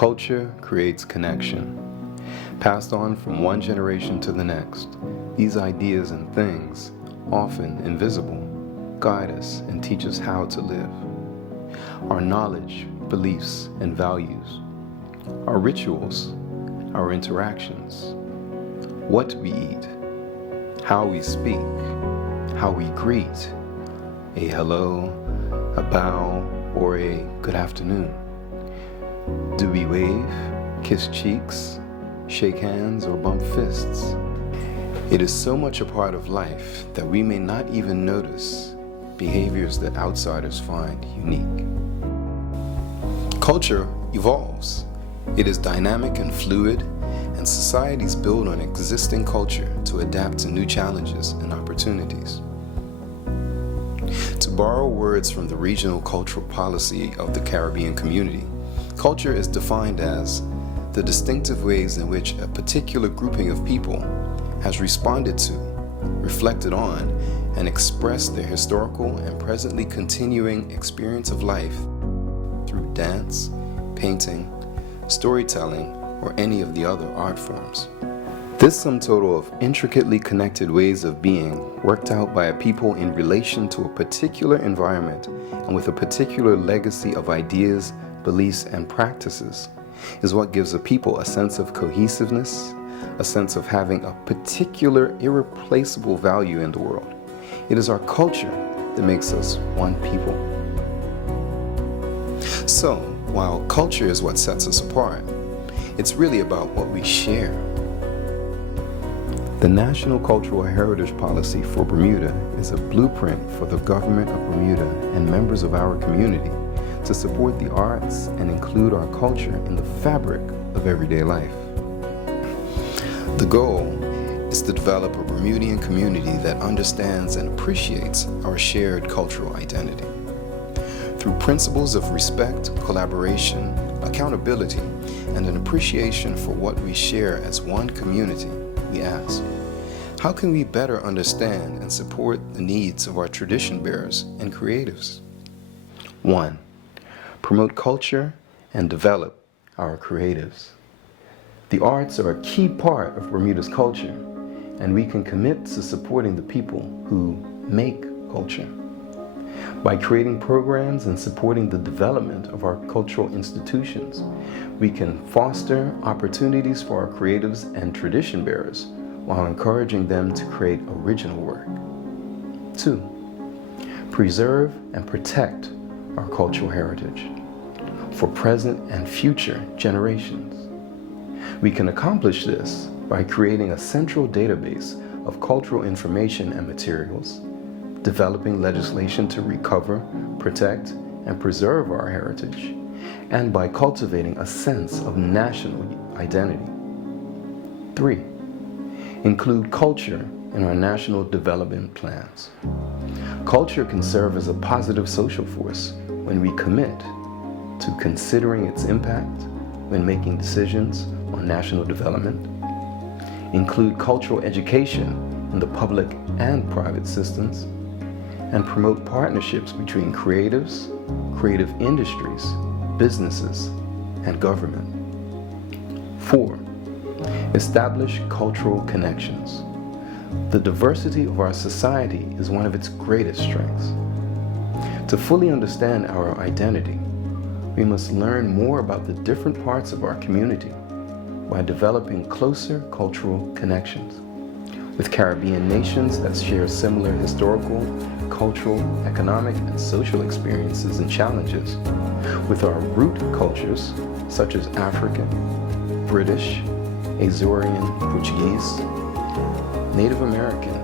Culture creates connection. Passed on from one generation to the next, these ideas and things, often invisible, guide us and teach us how to live. Our knowledge, beliefs, and values, our rituals, our interactions, what we eat, how we speak, how we greet, a hello, a bow, or a good afternoon. Do we wave, kiss cheeks, shake hands, or bump fists? It is so much a part of life that we may not even notice behaviors that outsiders find unique. Culture evolves. It is dynamic and fluid, and societies build on existing culture to adapt to new challenges and opportunities. To borrow words from the regional cultural policy of the Caribbean community, culture is defined as the distinctive ways in which a particular grouping of people has responded to, reflected on, and expressed their historical and presently continuing experience of life through dance, painting, storytelling, or any of the other art forms. This sum total of intricately connected ways of being worked out by a people in relation to a particular environment and with a particular legacy of ideas, beliefs, and practices is what gives a people a sense of cohesiveness, a sense of having a particular irreplaceable value in the world. It is our culture that makes us one people. So, while culture is what sets us apart, it's really about what we share. The National Cultural Heritage Policy for Bermuda is a blueprint for the Government of Bermuda and members of our community to support the arts and include our culture in the fabric of everyday life. The goal is to develop a Bermudian community that understands and appreciates our shared cultural identity. Through principles of respect, collaboration, accountability, and an appreciation for what we share as one community, we ask, how can we better understand and support the needs of our tradition bearers and creatives? 1. Promote culture and develop our creatives. The arts are a key part of Bermuda's culture, and we can commit to supporting the people who make culture. By creating programs and supporting the development of our cultural institutions, we can foster opportunities for our creatives and tradition bearers while encouraging them to create original work. 2. Preserve and protect our cultural heritage for present and future generations. We can accomplish this by creating a central database of cultural information and materials, developing legislation to recover, protect, and preserve our heritage, and by cultivating a sense of national identity. 3. Include culture in our national development plans. Culture can serve as a positive social force when we commit to considering its impact when making decisions on national development. Include cultural education in the public and private systems, and promote partnerships between creatives, creative industries, businesses, and government. 4. Establish cultural connections. The diversity of our society is one of its greatest strengths. To fully understand our identity, we must learn more about the different parts of our community by developing closer cultural connections with Caribbean nations that share similar historical, cultural, economic, and social experiences and challenges, with our root cultures such as African, British, Azorian, Portuguese, Native American,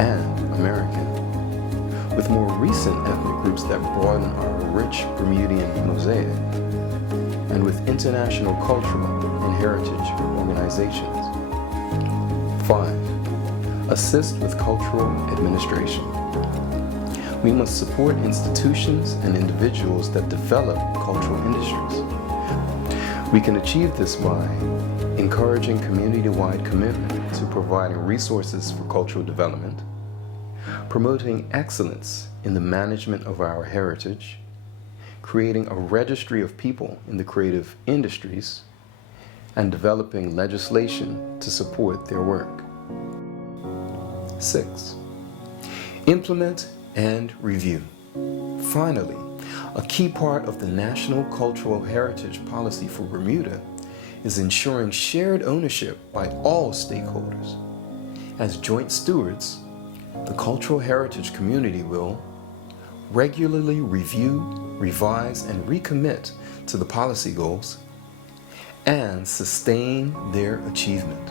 and American, with more recent ethnic groups that broaden our rich Bermudian mosaic, and with international cultural and heritage organizations. 5. Assist with cultural administration. We must support institutions and individuals that develop cultural industries. We can achieve this by encouraging community-wide commitment to providing resources for cultural development, promoting excellence in the management of our heritage, creating a registry of people in the creative industries, and developing legislation to support their work. 6. Implement and review. Finally, a key part of the National Cultural Heritage Policy for Bermuda is ensuring shared ownership by all stakeholders. As joint stewards, the cultural heritage community will regularly review, revise, and recommit to the policy goals and sustain their achievement.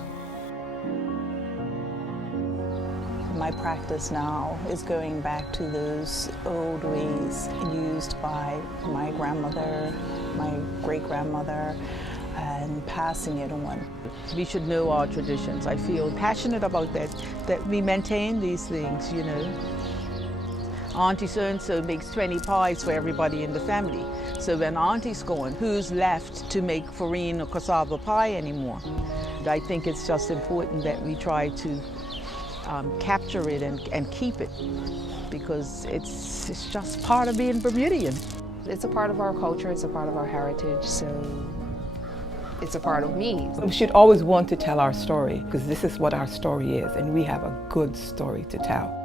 My practice now is going back to those old ways used by my grandmother, my great-grandmother, and passing it on. We should know our traditions. I feel passionate about that we maintain these things, you know. Auntie so-and-so makes 20 pies for everybody in the family. So when Auntie's gone, who's left to make farine or cassava pie anymore? I think it's just important that we try to capture it and keep it, because it's just part of being Bermudian. It's a part of our culture, it's a part of our heritage, so it's a part of me. We should always want to tell our story, because this is what our story is, and we have a good story to tell.